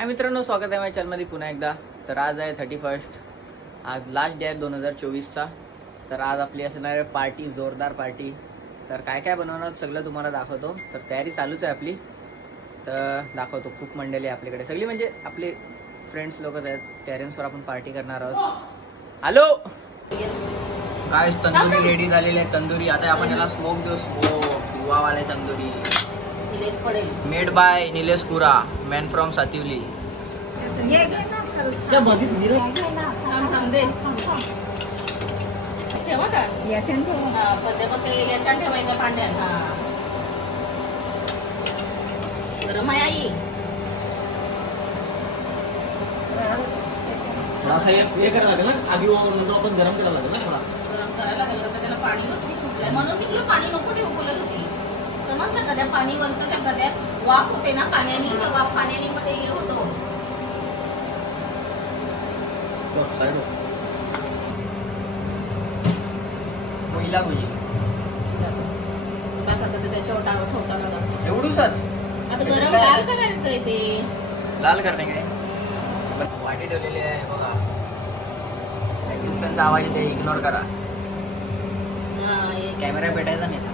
हाय मित्रांनो, स्वागत आहे माझ्या चॅनलमध्ये पुन्हा एकदा. तर आज आहे 31. आज लास्ट डे आहे 2024चा. तर आज आपली असणार आहे पार्टी, जोरदार पार्टी. तर काय काय बनवणार सगळं तुम्हाला दाखवतो. तर तयारी चालूच आहे आपली, तर दाखवतो. खूप मंडळी आहे आपल्याकडे, सगळी म्हणजे आपले फ्रेंड्स लोकच आहेत. टेरेसवर आपण पार्टी करणार आहोत. हॅलो काय, तंदुरी रेडी झालेली आहे. तंदुरी आता आपण याला स्मोक देऊ. स्मोक युवावाले tandoori made by Nilesh Kura, man from Sativali. हे करायला लागेल ना, आधी आपण गरम करायला लागेल ना. गरम करायला लागेल तर त्याला पाणी नव्हतं सुटलंय म्हणून मी तुला पाणी नको ठेवू बोलत होती. समजलं का? त्या पाणी बनतं त्या गद्यात वाफ होते ना पाण्याने, तर वाफ पाण्याने मध्ये हे होतो. पहिला भुजी बस आता ते त्याच्यावर ठेवता लागला एवढूसाच. आता गरम लाल करायचंय ते. लाल करणे काय वाटी ठेवलेली आहे बघा. डिस्टन्सचा आवाज येते, इग्नोर करा. कॅमेरा भेटायचा नाही.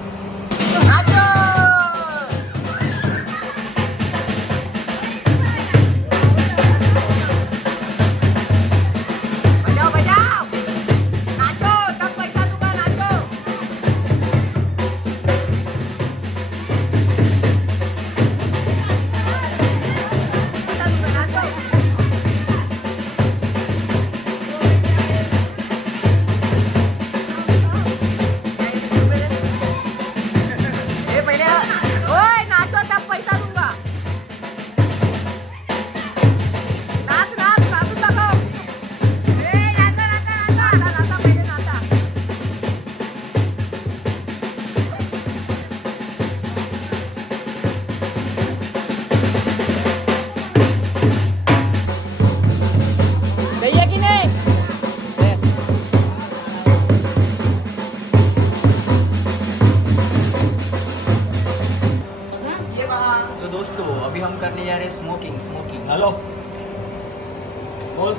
अभी हम करने जा रहे हैं स्मोकिंग. स्मोकिंग हॅलो बोल.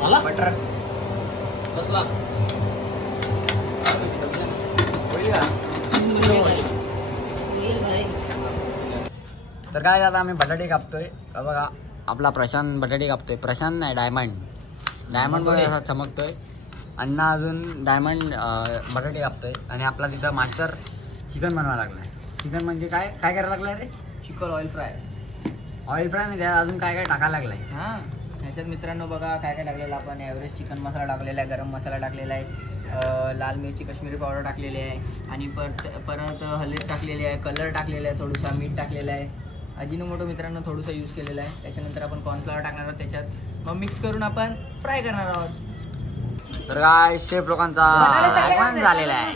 मला बटर कसला होईल का? तर काय आता आम्ही बटाटे कापतोय. बघा आपला प्रशांत बटाटे कापतोय. प्रशांत नाही, डायमंड मध्ये असा चमकतोय. अण्णा अजून डायमंड बटाटे कापतोय. आणि आपला तिथं मास्टर चिकन बनवायला लागलाय. चिकन म्हणजे काय काय करायला लागलाय रे? चिकन ऑइल फ्राय नाही, त्यात अजून काय काय टाकायला लागलाय. हां, ह्याच्यात मित्रांनो बघा काय काय टाकलेलं आपण. एव्हरेस्ट चिकन मसाला टाकलेला आहे, गरम मसाला टाकलेला आहे, लाल मिरची कश्मीरी पावडर टाकलेली आहे, आणि परत हळद टाकलेली आहे, कलर टाकलेला आहे, थोडंसं मीठ टाकलेलं आहे, अजिनोमोटो मित्रांनो थोडंसं यूज केलेलं आहे. त्याच्यानंतर आपण कॉर्नफ्लॉवर टाकणार आहोत त्याच्यात. मग मिक्स करून आपण फ्राय करणार आहोत. तर काय शेफ लोकांचा आगमन झालेला आहे.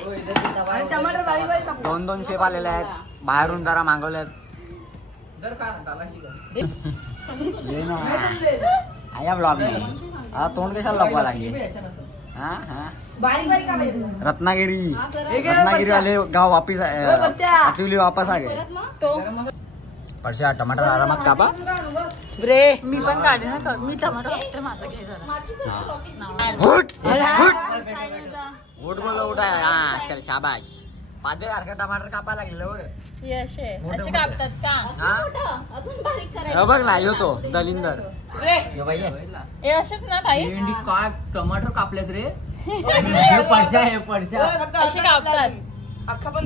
2 शेफ आलेले आहेत. बाहेरून जरा मागवल्यात. या ब्लॉग आता तोंड कशाला लपवा लागले. रत्नागिरी वाले गाव वापिस सातिवली वापस आ गए. परश्या टमाटर आरामात कापा रे. मी पण काढे ना, मी टमाटर माझा घे जरा. उठ बोल उठ. हा चल शाबाश. पादे सारखं टमाटर कापायला लागलेलं बघ. असे कापतात का? अजून बारीक करायचं. बघ ना, येतो दलिंदर. हे असेच ना काही काय टमाटर कापलेत रे. असे कापतात.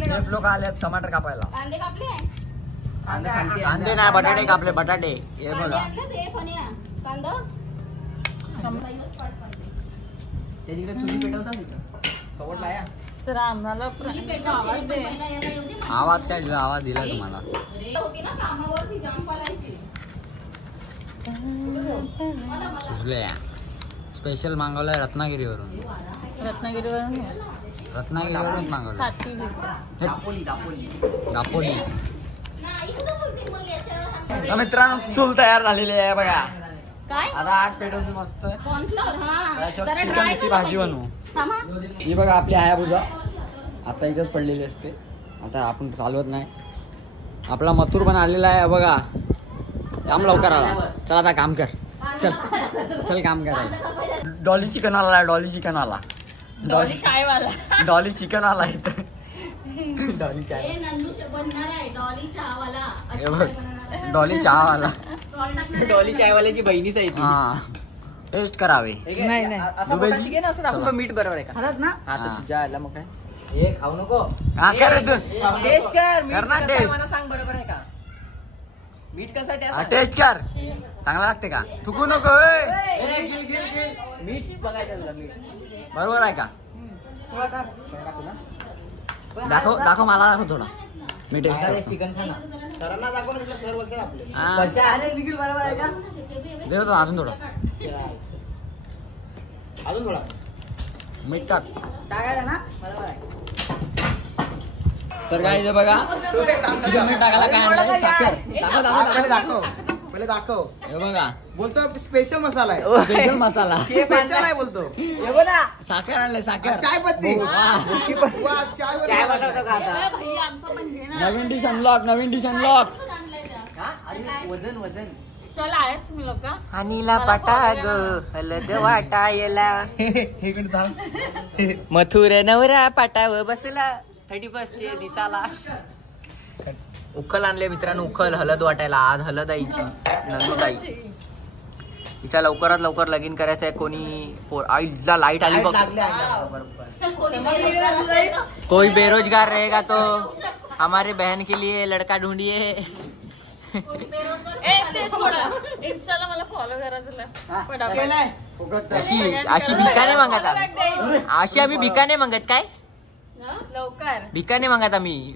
शेफ लोक आलेत टमाटर कापायला. कांदे कापले. कांदे नाही, बटाटे कापले. बटाटे हे बघा. त्याच्याकडे चुली पेटवता या. तर आम्हाला आवाज काय दिला? आवाज दिला तुम्हाला. सुचले स्पेशल मागवलाय रत्नागिरीवरून मागवलं. दापोली. मित्रांनो चूल तयार झालेली आहे बघा. काय आता आग पेटवून मस्त कॉर्नफ्लोअर. हा जरा चिकनची भाजी बनवू. ही बघा आपली हायाबुजा आता इथंच पडलेली असते. आता आपण चालवत नाही. आपला मथुर पण आलेला आहे बघा. काम लवकर आला. चल आता काम कर. चल चल काम कर. डॉली चिकन आला. डॉली चिकन आला. डॉली चायवाला. डॉली चिकन आला इथं. डॉली चाय. हे नंदूचे बनणार आहे डॉली चहावाला. हे बघ, डॉली चहा आला. डॉली चायवाल्याची बहिणीच आहे ती. हा टेस्ट करावे. नाही नाही असं दुबई- बोटाशी घे ना, असं दाखव. चला. मीठ बरोबर आहे का? खरंच ना हा तर हा. तुझ्या आला मग काय हे खाऊ नको. हा कर रे तू. टेस्ट कर. मीठ कर ना कसं आहे taste. मला सांग, बरोबर आहे का? मीठ कसं आहे त्या हा सांग. टेस्ट कर. चांगला लागते का? थुकू नको. ए. ए, गिल गिल गिल. मीठ बघायचं तुला मीठ. बरोबर आहे का? थोडा टाकू ना. दाखव दाखव मला दाखव थोडा. मी टेस्ट अरे, करतो. चिकन खा ना. सरांना दाखव ना, तुला सर बोलतात आपले. हा. कशा अरे निखिल बरोबर आहे का? दे तो अजून थोडं अजून थोडा. मीठ टाक. टाकायला ना बरोबर आहे. तर काय इथे बघा चिकन मीठ टाकायला काय आणलंय? साखर. दाखव दाखव दाखव. पहिले दाखव. हे बघा बोलतो स्पेशल मसाला आहे. स्पेशल मसाला. स्पेशल आहे बोलतो. हे बघ ना. साखर आणले साखर. चाय पत्ती. वा. वा, चाय बनवतो का आता? भाई आमचं म्हणजे ना. नवीन डिश अनलॉक. नवीन डिश अनलॉक. कुठून आणलंय त्या? हा? अरे, वजन वजन. चला आहेत तुम्ही लोक. हानीला पटा ग हलद वाटायला. इकडे थांब. मथुर नवरा पाटावर बसला 31 चे दिसाला. उखल आणले मित्रांनो. उखल हलद वाटायला. आज हलद आईची नंदूताई. तिचा लवकरात लवकर लगीन करायचं आहे. कोणी आईला लाईट आली बघ. कोणी बेरोजगार असेल तर कोई बेरोजगार रहेगा तो हमारे बहन के लिए लड़का ढूंढिए. इंस्टाला मला फॉलो करायचं. अशी अशी भिका नाही मागत आम्ही. अशी आम्ही भिका नाही मागत. काय लवकर. भिका नाही मागत आम्ही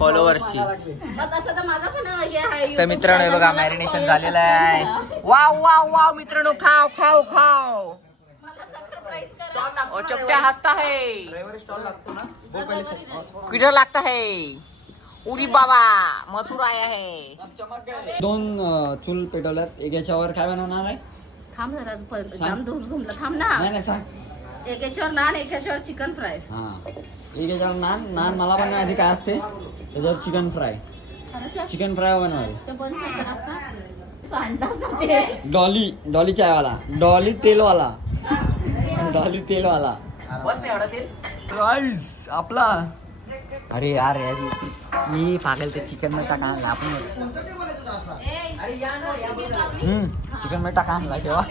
फॉलोअर्सची. तसं तर माझा पण हे आहे. तर मित्रांनो हे बघा मॅरिनेशन झालेलं आहे. वाव वाव वाव मित्रांनो खाओ खाओ खाओ. और चपट्या हसता है. स्टॉल लागतो ना. किधर लागता है. उरी बाबा मथुर आया है. दोन चूल पेटवल्यात. एक याच्यावर काय बनवणार आहे? थांब जरा जाम दूर झुमला. थांब ना. नाही नाही सांग. एक याच्यावर नान एक याच्यावर चिकन फ्राय. हा एक याच्यावर नान. नान मला पण माहिती काय असते. त्याच्यावर चिकन फ्राय. चिकन फ्राय बनवायला. ते बंद कर आता. सांडाच ते. डॉली. डॉली चायवाला. डॉली तेलवाला. डॉली तेलवाला. बस नाही एवढा तेल. राईस आपला. अरे यार याची मी पागल ते चिकन मीठ टाका आणला आपण. चिकन मीठ टाका आणला तेव्हा.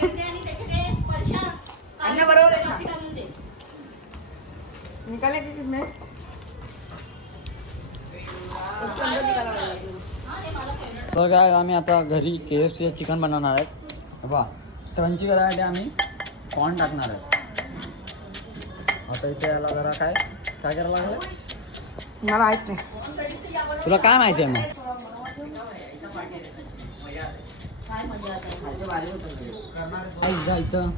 बरोबर आहे ना. निकाले की किसमें तर काय आम्ही आता घरी KFC चिकन बनवणार आहेत. बा क्रंची करायसाठी आम्ही कॉर्न टाकणार आहे. आता इथे याला जरा काय काय करायला लागलं मला माहित नाही. तुला काय माहिती आहे मग? इथं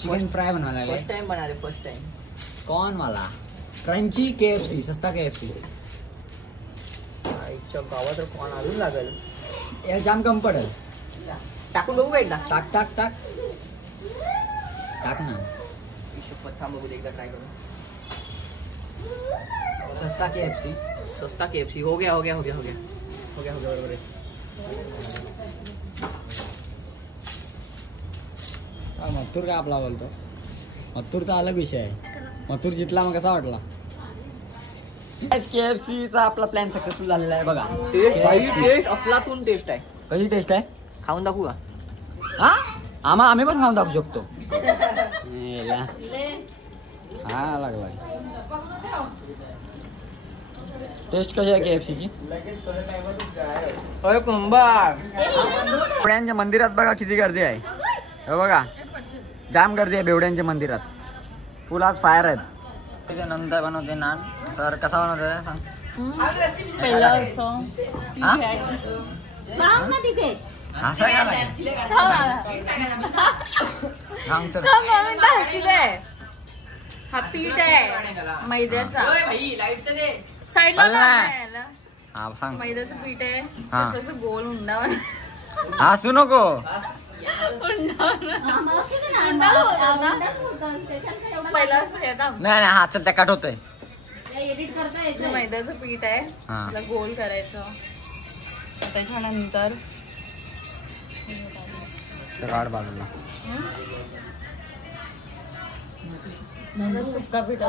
चिकन फ्राय बनवायला लागले. फर्स्ट टाइम बना रहे फर्स्ट टाइम. कॉर्न वाला क्रंची KFC सस्ता KFC. आईच्या गावात तर कोण अजून लागेल. या जाम कम पडेल. टाकून बघू का एकदा. टाक टाक टाक टाक ना. थांब बघू दे एकदा ट्राय करू. सस्ता KFC. सस्ता KFC हो गया हो गया हो गया हो गया हो गया हो गया बरोबर आहे. मथुर काय आपला बोलतो. मथुरचा अलग विषय आहे. मथुर जितला मग कसा वाटला. KFC चा आपला प्लॅन सक्सेसफुल झालेला आहे बघा. टेस्ट भाई टेस्ट अफलातून टेस्ट आहे. कशी टेस्ट आहे? खाऊन दाखवू का. हा आम्ही पण खाऊन दाखवू शकतो. हा लागलाय. टेस्ट कशी आहे KFC ची? अरे कुंभार. बेवड्यांच्या मंदिरात बघा किती गर्दी आहे. हे बघा जाम गर्दी आहे बेवड्यांच्या मंदिरात. फुल आज फायर आहेत. नंतर बनवते नान. तर कसा बनवते सांग. पहिलं असं हा? सांग ना तिथे. असं काय लागेल? सांग चल. हा पीठ आहे मैद्याचा. लाईट तर दे. साईडला अरे. हा सांग. मैद्याचं पीठ आहे. हा. त्याचं असं गोल हुंडावर हसू नको. पहिला असं येतं. नाही नाही हा चल त्या कट होतोय. एडिट करता येतं. मैद्याचं पीठ आहे हा. त्याला गोल करायचं त्याच्यानंतर तर काढ बाजूला. सुक्का पिठा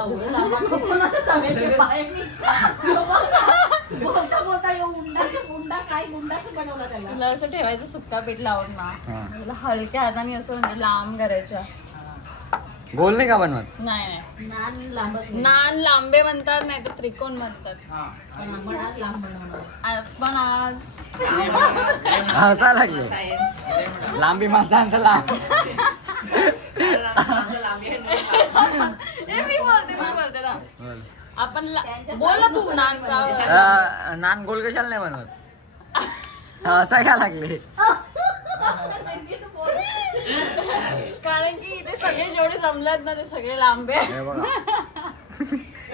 तुला असं ठेवायचं सुक्का पीठ लावून ना हा. तुला हलक्या हाताने असं म्हणजे लांब करायचं. गोल नाही का बनवत? नाही नान लांबे म्हणतात, नाही तर त्रिकोण म्हणतात. पण आज हसा लागले. लांबी माझा लांब. मी बोलते ना. आपण बोल ना तू नान का नान गोल कशाला नाही बनवत? हसा काय लागले? कारण की इथे सगळे जेवढे जमलेत ना ते सगळे लांबे आहेत. हे बघा.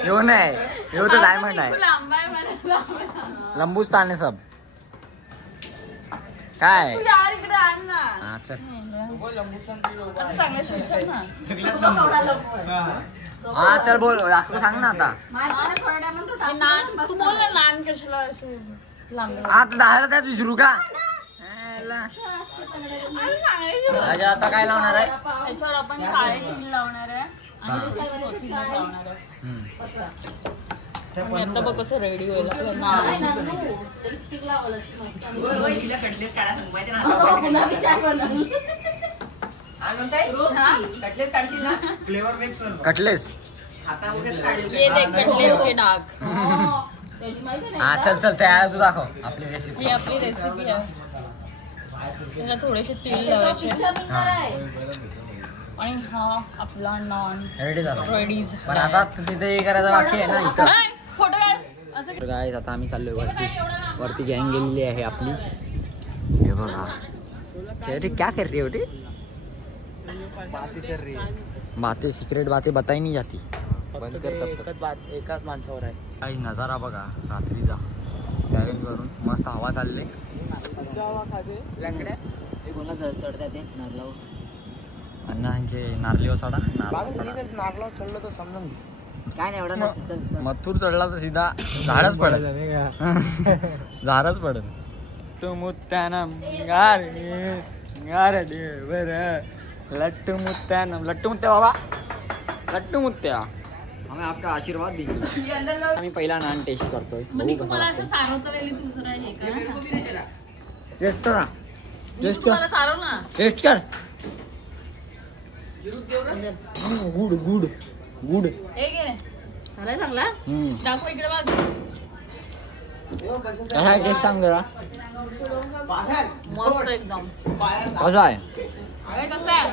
ह्यो नाही, ह्यो तर डायमंड आहे. लांब आहे मला. लंबूस्तान आहे सब. काय? तू यार इकडे आण ना. हा चल. आता चांगलं शिक्षण ना. हा चल बोल, जास्त सांग ना आता. नान तू बोल ना नान कशाला असे लांबे. आता 10 त्यात विसरू का? राजा आता काय लावणार आहे? त्याच्यावर आपण काळे तीळ लावणार आहे आणि त्याच्यावर कोथिंबीर लावणार आहे. आणि आता बघ कसं रेडी होईल आपलं नान. Flavour mix Cutlass. ये देख कटलेस के डाग. हा चल चल, तयार तू दाखव आपली रेसिपी. ही आपली रेसिपी आहे. त्याला थोडेसे तीळ लावायचे आणि हा आपला नान रेडी झाला. रेडी पण आता तिथे हे करायचं बाकी आहे ना इथं. फोटो काढ असं. तर गाईस आता आम्ही चाललोय वरती गँग गेलेली आहे आपली. हे बघा. चेहरे क्या कर रही होती? बातें चल रही है. बातें सिक्रेट बातें बताई नहीं जाती. बंद कर. एकाच माणसावर आहे. काही नजारा बघा रात्रीचा. टॅरेस वरून मस्त हवा चालले. अण्णांचे नारली वसाडा. नारळावर चढलो तर समजून काय नाही एवढा. मथुर चढला तर सीधा झाडच पडत. झाडच पडत. लट्टू मुत्यानम गार देवर. लट्टू मुत्यानम. लट्टू मुत्या बाबा. लट्टू मुत्या. हमें आपका आशीर्वाद दीजिए. आम्ही पहिला नान टेस्ट करतोय. म्हणजे तुम्हाला असं चालवता वेळी दुसरं हे का? टेस्ट करा. टेस्ट तुम्हाला चालव ना. टेस्ट कर. Good good good. एक आहे झालाय चांगला. दाखव इकडे बघ. कसा आहे टेस्ट सांग जरा. मस्त एकदम. कसा आहे? कसं आहे?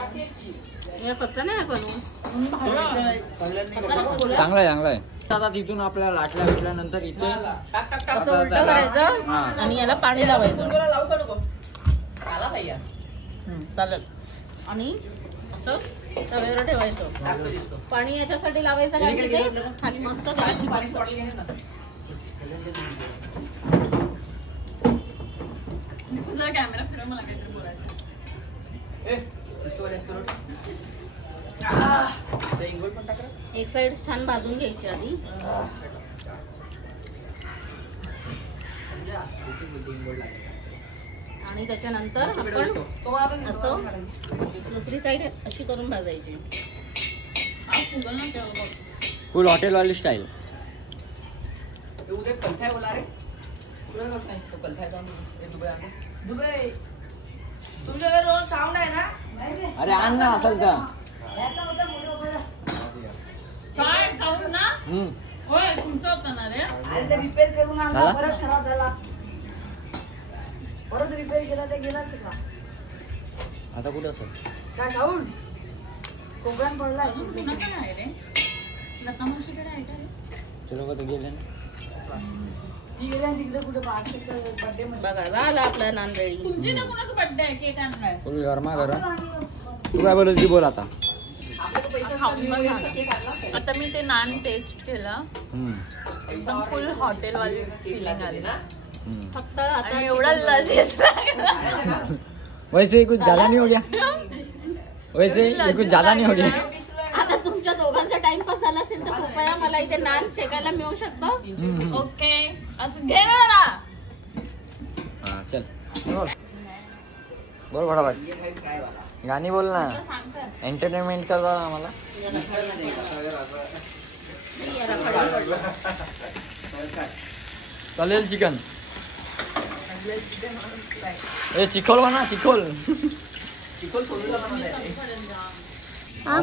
कच्चा नाही बनवून. चांगला आहे चांगला आहे. आता तिथून आपल्याला लाटल्या भेटल्यानंतर इथे असं उलटं करायचं आणि याला पाणी लावायचं. चालेल. आणि असं तव्यावर ठेवायचं. पाणी याच्यासाठी लावायचं कारण की ते खाली मस्त पाणी. तुझा कॅमेरा फिरव, मला काहीतरी बोलायचं. एक साइड छान भाजून घ्यायची आधी. आणि त्याच्यानंतर आपण असं दुसरी साइड अशी करून भाजायची. फुल हॉटेल वाली स्टाईल. तुमच्याकडे रोज साऊंड आहे ना? अरे आण ना असेल का? काय साऊंड ना? होय तुमचं होतं ना रे. अरे ते रिपेअर करून आणला, झाला? परत खराब झाला. परत रिपेअर केला ते गेलाच का? आता कुठं असेल? काय साऊंड कोकण पडलाय. अजून कुणाकडे आहे रे? लता मावशीकडे आहे का रे? ते लोक तर गेले ना. तिकडे कुठे बर्थडे बघा झाला आपला नान रेडी. तुमची ना कुणाचा बर्थडे आहे? केक आणलाय. फुल गरमा गरम. तू काय बोलत बोल आता. आता मी ते नान टेस्ट केला. एकदम फुल हॉटेल वाली फिलिंग आली. फक्त आता एवढा लजीज लागला. वैसे कुछ ज्यादा नहीं हो गया. वैसे ये कुछ ज्यादा नहीं हो गया. आता तुमच्या दोघांचा टाइमपास झाला असेल तर कृपया मला इथे नान शेकायला मिळू शकतं. ओके असं घे ना. चल बोल फटाफट गाणी बोल ना एंटरटेनमेंट करता आम्हाला चालेल चिकन ए चिखोल म्हणा चिखोल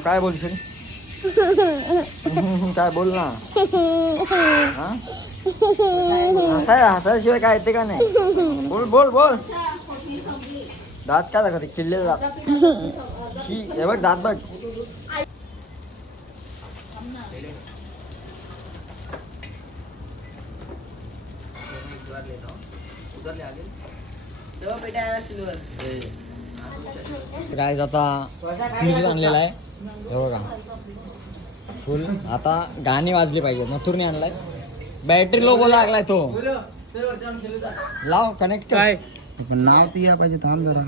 काय बोलशील काय बोल ना हसायशिवाय काय येते का नाही बोल बोल बोल दात काय दाखवते किल्ले दात हे बघ दात बघ काय आता फ्रीज आणलेला आहे हे बघा फुल आता गाणी वाजली पाहिजे मथुरने आणलाय बॅटरी लो बोला लागलाय तो लाव कनेक्ट काय पण नाव ती या पाहिजे थांब जरा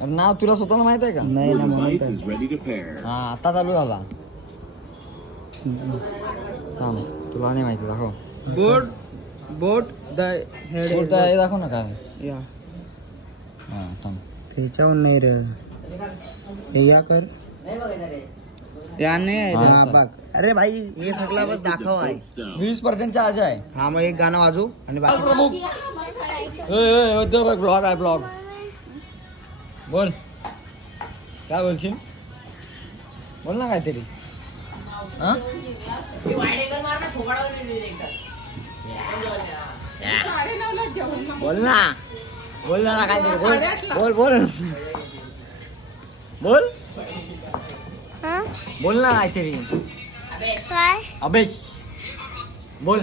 अरे नाव तुला स्वतःला माहित आहे का नाही ना म्हणून हा आता चालू झाला थांब तुला नाही माहिती दाखव बोट द हेड हे दाखव ना काय या हा थांब त्याच्यावर नाही रे हे या कर त्या नाही हा, आहे चल. बघ अरे भाई हे सगळं बस दाखव आहे 20% चार्ज आहे हा मग एक गाणं वाजू आणि बाकी ब्लॉग आहे ब्लॉग बोल काय बोलशील बोल ना काहीतरी हा बोल ना बोल ना काहीतरी बोल बोल बोल बोल ना काहीतरी अभेश बोल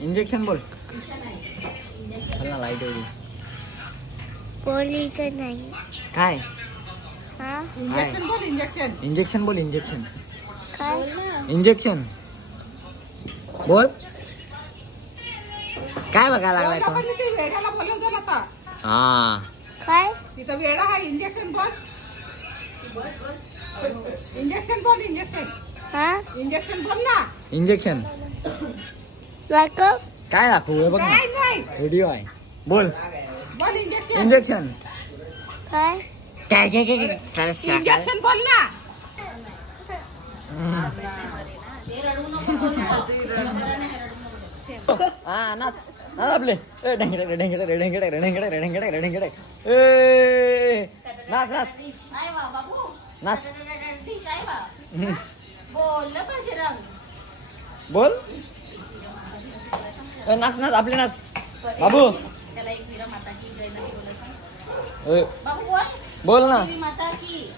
इंजेक्शन बोल बोल ना लाईट एवढी बोलीचं नाही काय हा इंजेक्शन बोल इंजेक्शन काय इंजेक्शन बोल काय बघायला लागलाय तो हा काय तिथं वेळा आहे इंजेक्शन बोल इंजेक्शन बोल इंजेक्शन हा इंजेक्शन बोल ना इंजेक्शन दाखव काय दाखवू हे बघ ना काय नाही व्हिडिओ आहे बोल बोल इंजेक्शन इंजेक्शन काय काय काय काय इंजेक्शन बोल ना हा नाच नाच आपले ढेंगडे ढेंगडे ढेंगडे ढेंगडे ढेंगडे ढेंगडे ए नाच नाच नाच बोललं पाहिजे रंग बोल नाच नाच आपले नाच बाबू त्याला एक वीरा माता की जय नाही बोलायचं ए, बाबू बोल बोल ना देवी माता की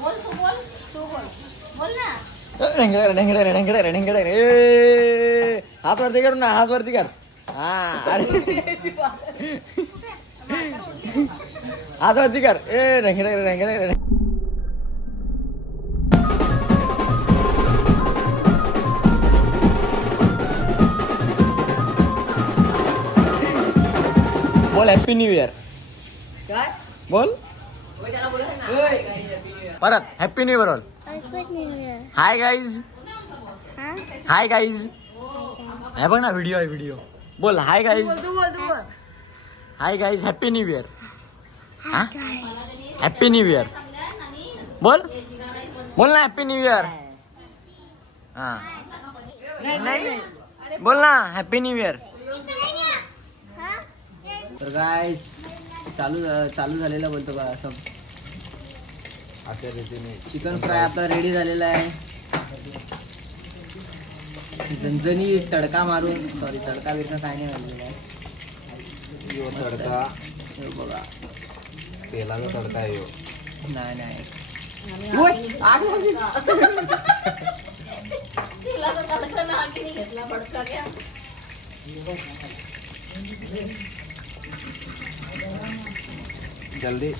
बोल तू बोल बोल ना ढेंगडे ढेंगडे ढेंगडे ढेंगडे ए हात वरती करू ना हात वरती कर हा अरे हात वरती कर ए ढेंगडे ढेंगडे बोल हॅपी न्यू इयर काय बोल त्याला बोला ना परत happy new year hi guys hi guys हे बघ ना व्हिडिओ आहे व्हिडिओ बोल hi guys hi guys happy new year हा हॅपी न्यू इयर बोल बोल ना हॅपी न्यू इयर हा नाही बोल ना हॅपी न्यू इयर तर काय चालू झालेलं बोलतो बा असं चिकन फ्राय आपला रेडी झालेला आहे झणझणी तडका मारून सॉरी तडका बिडका काय नाही घाललेला आहे तडका हे बघा तेलाचा तडका आहे नाही नाही तिला तर तडका आधी घेतला भडका घ्या जल्दी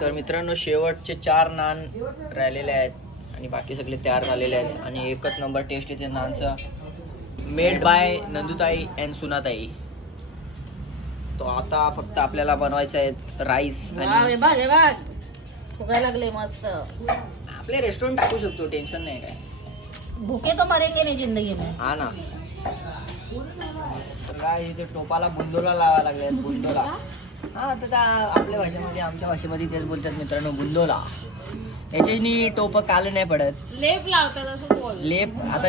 तर मित्रांनो शेवटचे 4 नान राहिलेले आहेत आणि बाकी सगळे तयार झालेले आहेत आणि एकच नंबर टेस्ट येते नानचा मेड बाय नंदुताई अँड सुनाताई. तो आता फक्त आपल्याला बनवायचे आहेत राईस आणि फुगायला लागले मस्त आपले रेस्टॉरंट टाकू शकतो टेन्शन नाही काय भूखे तो मरेंगे नहीं जिंदगी में हा ना तर काय इथे टोपाला बुंदोला लावा लागले बुंदोला. हा तर आपल्या भाषेमध्ये आमच्या भाषेमध्ये तेच बोलतात मित्रांनो बुंदोला. याच्यानी टोप काल नाही पडत. लेप लावतात असं बोल. लेप आता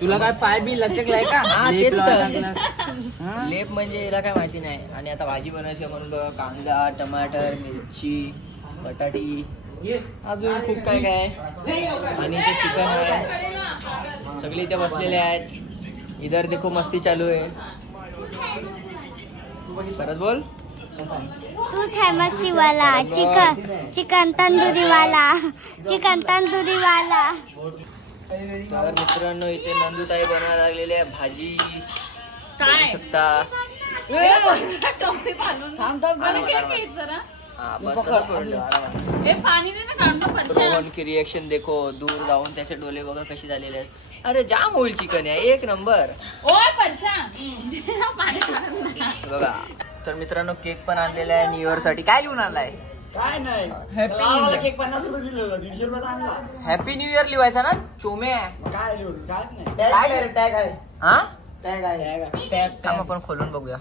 तुला काय पाय बी लचकलाय का? हा तेच तर. लेप म्हणजे याला काय माहिती नाही. आणि आता भाजी बनवायची म्हणून बघा कांदा टमाटर मिरची बटाटी अजून खूप काय काय. आणि ते चिकन आहे. सगळे इथे बसलेले आहेत. इधर देखो मस्ती चालू आहे. परत बोल. तूच है मस्ती वाला. चिकन तंदुरी वाला. तर मित्रांनो इथे नंदूताई बनवायला लागलेली आहे भाजी. बघू शकता. टोपी घालून आणि केक घ्यायचं जरा. हा बस आरामात. हे पाणी दे ना काढणं पडतं. रोहन की रिएक्शन देखो. दूर जाऊन त्याचे डोले बघा कशी झालेले आहेत. अरे जाम होईल चिकन आहे एक नंबर. ओय परशा पाणी घालून. बघा तर मित्रांनो केक पण आणलेला आहे न्यू इयर साठी. काय लिहून आणलाय? काय नाही केक 50 रुपये दिले होते. 150 रुपयाचा आणला. हॅपी न्यू इयर लिवायचा ना चोमे. काय लिहून काय नाही टॅग आहे. हा टॅग आहे. थांब आपण खोलून बघूया.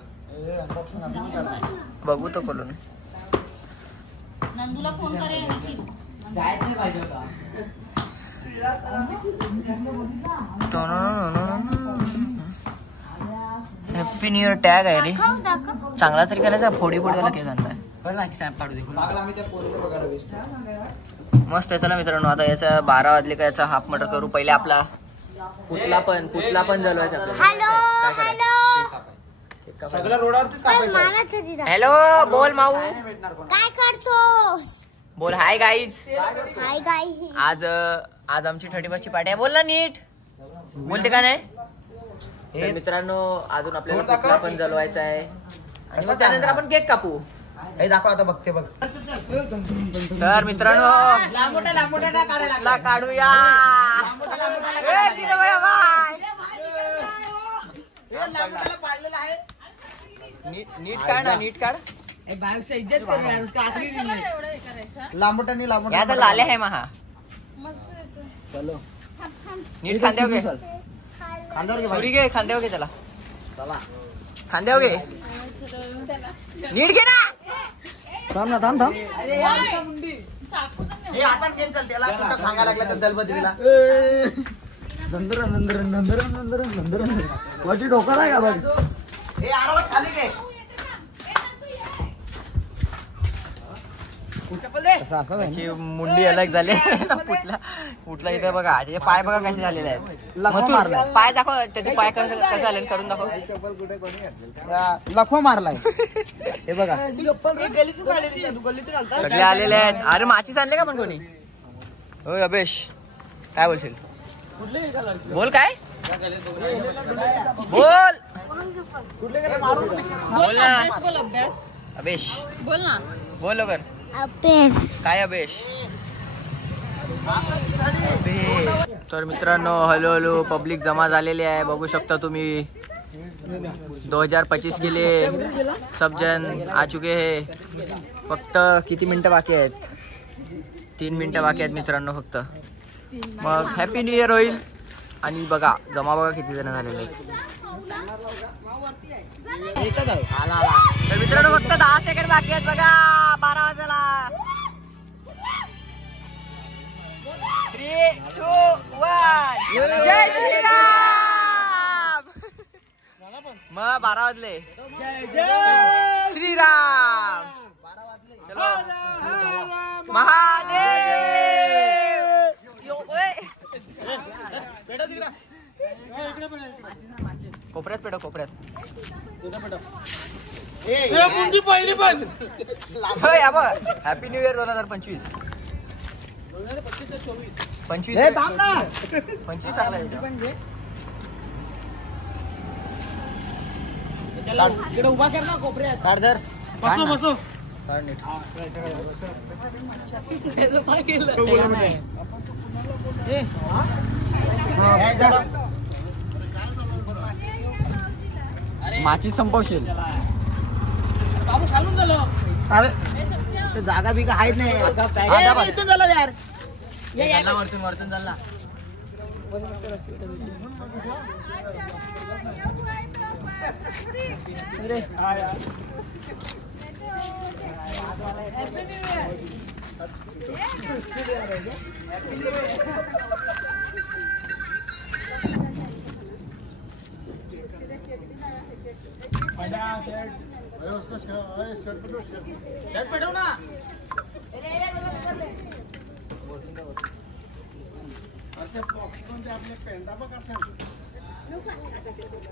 बघू तो खोलून. नंदूला फोन करेल निखिल. जायचं पाहिजे होता. हॅपी न्यू इयर टॅग आहे रे. दाखव. चांगला तरी करायचा. फोडी फोडीवाला केक आणलाय. मस्त आहे. चला मित्रांनो आता याचा 12 वाजले का याचा हाफ मटर करू. पहिले आपला पुतला पण जलवायचा. सगळं रोडावरतीच हॅलो बोल माऊ. काय करतोस? बोल हाय गाईज. हाय गाई. आज आमची 31 ची पार्टी आहे. बोल ना नीट. बोलते का नाही? तर मित्रांनो अजून आपल्याला पुतळा पण जलवायचा आहे. आणि मग त्यानंतर आपण केक कापू. हे दाखव आता बघते बघ. तर मित्रांनो पुतळा काढूया. नीट काढ ना नीट काढ. लांबोटानी या तर लाले आहे महा. चलो नीट खांद्याव घे. खांद्यावर घे सुरी घे खांद्याव घे त्याला. चला खांद्याव घे. नीट घे ना. थांब ना थांब. चाकू तर हे आता गेम चालते. त्याला कुठं सांगायला लागला त्या दलबद्रीला. नंदर माझी डोकर आहे का बघ. हे आरामात खाली घे. त्याची मुंडी अलग झाली. कुठला इथे बघा त्याचे पाय बघा कसे झालेले आहेत. पाय दाखव त्याचे पाय कसे झाले करून दाखव. लखवा मारलाय. हे बघा सगळे आलेले आहेत. अरे माचीस आणले का पण कोणी? होय अभेश काय बोलशील? बोल काय बोल. बोल ना बोल अभ्यास. अभेश बोल ना. बोल लवकर. काय अभेश? तर मित्रांनो हळूहळू पब्लिक जमा झालेली आहे. बघू शकता तुम्ही 2025 के लिए सब जन आ चुके हैं. फक्त किती मिनिटं बाकी आहेत? 3 मिनिटं बाकी आहेत मित्रांनो फक्त. मग हॅपी न्यू इयर होईल. आणि बघा जमा बघा किती जण झालेले आहेत. तर मित्रांनो फक्त 10 सेकंड बाकी आहेत बघा. 12 वाजला. 3, 2, 1 जय श्रीराम. मग 12 वाजले. श्रीराम. चलो महादेव. कोपऱ्यात पेटो कोपऱ्यात. Happy new year 2025. 25 टाकला उभा कर ना कोपऱ्यात. काढ धर. बसो माची संपवशील. अरे जागा बिगा आहेत नाही. वरतून झाला.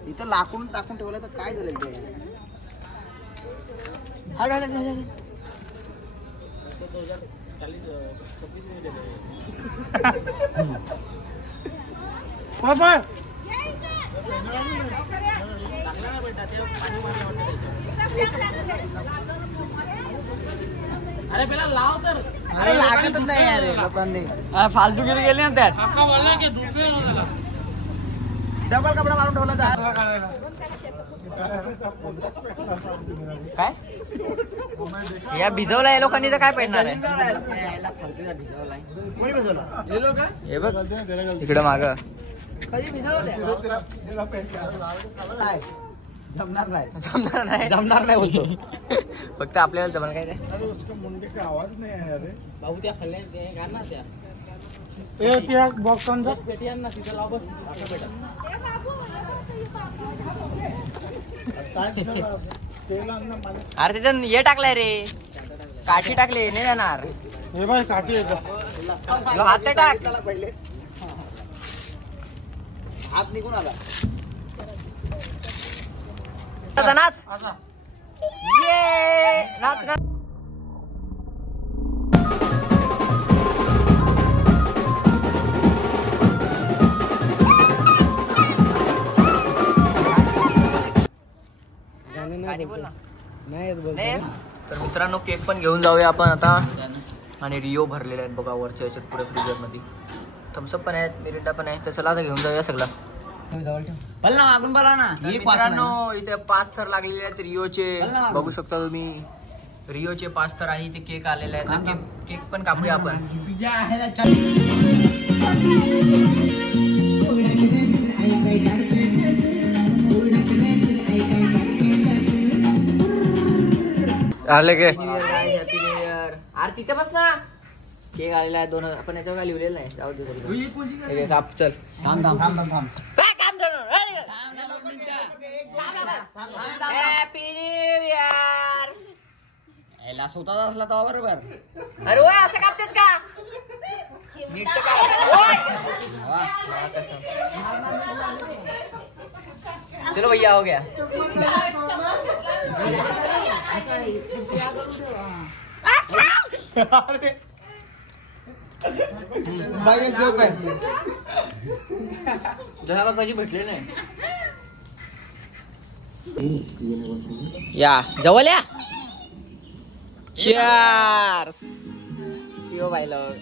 इथं लाकून टाकून ठेवलं तर काय झालं ते अरे पेला लाव तर अरे लागतच नाही यार लोकांनी फालतूगिरी गेली ना त्यात डबल कपडा मारून ठेवला काय या भिजवलाय लोकांनी तर काय पडणार आहे हे बघ इकडं माग जमणार नाही जमणार नाही बोलतो फक्त आपल्याला जमणार काय ते भाऊ त्या त्या बॉक्स ना तिथं लाव बस अरे त्याच्यात हे टाकलाय रे काठी टाकली नाही जाणार हे बाय काठी येतो हात तर टाक पहिले हात निघून आला आता नाच ये नाच नाच बोल ना. नाही. तर मित्रांनो केक पण घेऊन जाऊया आपण आता आणि रिओ भरलेले आहेत बघा वरच्या याच्यात पुढे फ्रीजर मध्ये थम्सअप पण आहेत मिरिंडा पण आहे तर चला आता घेऊन जाऊया सगळं बोल ना मागून बोला ना तर मित्रांनो इथे 5 थर लागलेले आहेत रिओचे बघू शकता तुम्ही रिओचे 5 थर आहे इथे केक आलेले आहेत तर केक पण कापूया आपण आले के हॅपी न्यू इयर अरे तिथे बस ना केक आलेला आहे 2 आपण याच्यावर काय लिहिलेलं नाही जाऊ दे तरी काप चल थांब हॅपी न्यू इयर याला स्वतःच असला तर बरोबर अरे ओय असं कापतात का नीट तर काप कसं चलो भैया हो गया जरा कधी भेटले नाही या जवळ या Cheers! यो भाई लोग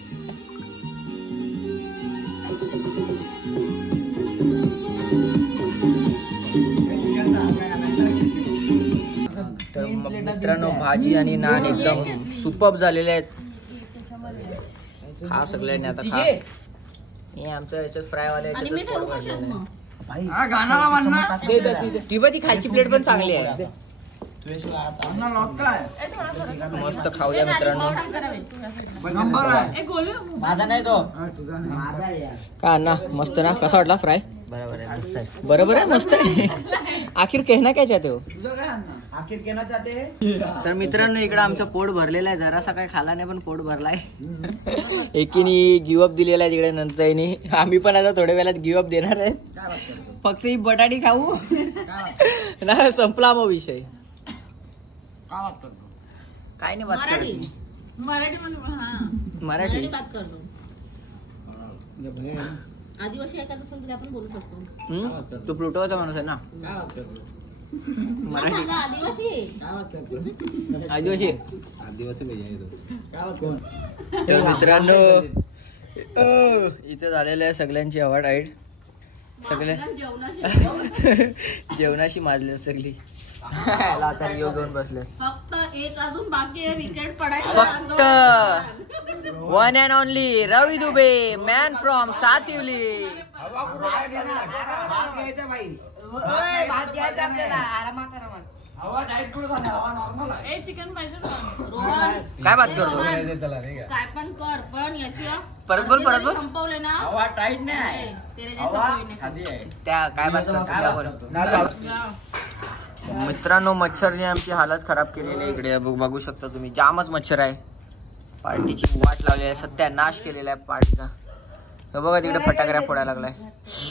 तर मित्रांनो भाजी आणि नान एकदम सुपर्ब झालेले आहेत खा सगळ्यांनी आता खा हे आमच्या याच्यात फ्राय वाले ती पण ती खायची प्लेट पण चांगली आहे मस्त खाऊया मित्रांनो माझा नाही तो का अण्णा मस्त ना कसा वाटला फ्राय बरोबर आहे मस्त आहे आखिर कहना काय चाहते हो आखिर कहना चाहते हैं तर मित्रांनो इकडे आमचं पोट भरलेलं आहे जरासा काय खाला नाही पण पोट भरलाय एकीने गिवअप दिलेला आहे तिकडे नंतर आम्ही पण आता थोड्या वेळात गिवअप देणार आहे फक्त ही बटाटी खाऊ ना संपला मग विषय काय नाही बात मराठी मराठी बात करतो आदिवासी एखादं पण आपण बोलू शकतो तू प्लुटोचा माणूस आहे ना मराठी सांगा, आदिवासी आदिवासी तर मित्रांनो इथे झालेलं आहे सगळ्यांची हवा टाईट सगळे जेवणाशी माजले सगळी आता रिओ घेऊन बसले फक्त एक अजून बाकी आहे विकेट पडायचं फक्त one and only Ravi Dubey man from Sativali भात घ्यायचा बाई. भात घ्यायचा आपल्याला आरामात आरामात. ए चिकन पाहिजे ना. रोहन काय बात करतो काय पण कर पण याची परत बोल, परत बोल. संपवले ना हवा टाईट नाही ए, तेरे जैसा कोई नाही. साधी आहे. त्या काय बात करतो मित्रांनो, मच्छरने आमची हालत खराब केलेली आहे. इकडे बघू शकता तुम्ही, जामच मच्छर आहे. पार्टीची वाट लावली आहे, सत्यानाश केलेला आहे पार्टीचा. हे बघा तिकडे फटाकड्या फोडायला लागलाय.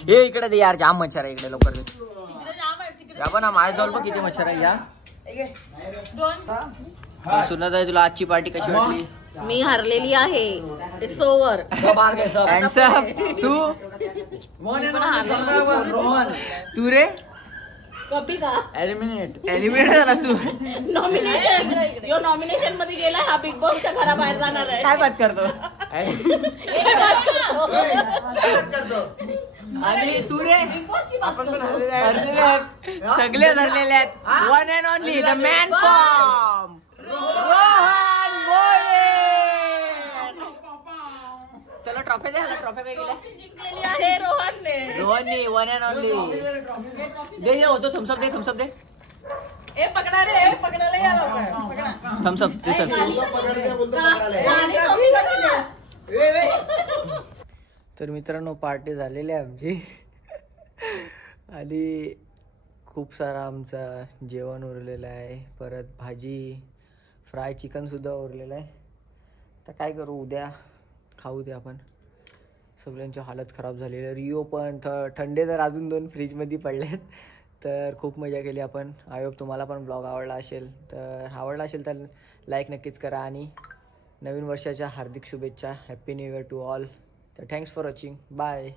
हे इकडे दे यार, जाम मच्छर आहे इकडे. लवकर दे. तिकडे जाम आहे तिकडे. या पण ना माझ्याजवळ पण किती मच्छर आहे. या सुनत आहे, तुला आजची पार्टी कशी वाटली? मी हरलेली आहे. It's over. हँडसम. तू रोहन तू रे कॉपी का एलिमिनेट झाला तू. नॉमिनेशन यो नॉमिनेशन मध्ये गेला हा बिग बॉसच्या घराबाहेर जाणार आहे. काय बात करतो? आणि तू रे सगळे धरलेले आहेत. One and only the man form Rohan बोले. चला ट्रॉफी द्या. ट्रॉफी काय गेल्या? जिंकलेली आहे रोहनने. रोहननी वन अँड ओनली. दे होतो थम्सअप दे. थम्सअप दे. ए पकडा रे, पकडायला या लवकर. पकडा. थम्सअप दे. तर मित्रांनो, पार्टी झालेली आहे आमची आणि खूप सारा आमचा जेवण उरलेलं आहे. परत भाजी, फ्राय चिकन सुद्धा उरलेलं आहे. तर काय करू, उद्या खाऊ दे आपण. सगळ्यांची हालत खराब झालेली आहे. रिओ पण थंडे तर अजून 2 फ्रीजमध्ये पडलेत. तर खूप मजा केली आपण. आय होप तुम्हाला पण ब्लॉग आवडला असेल. तर लाईक नक्कीच करा आणि नवीन वर्षाच्या हार्दिक शुभेच्छा. Happy new year to all. तर थँक्स फॉर वॉचिंग. बाय.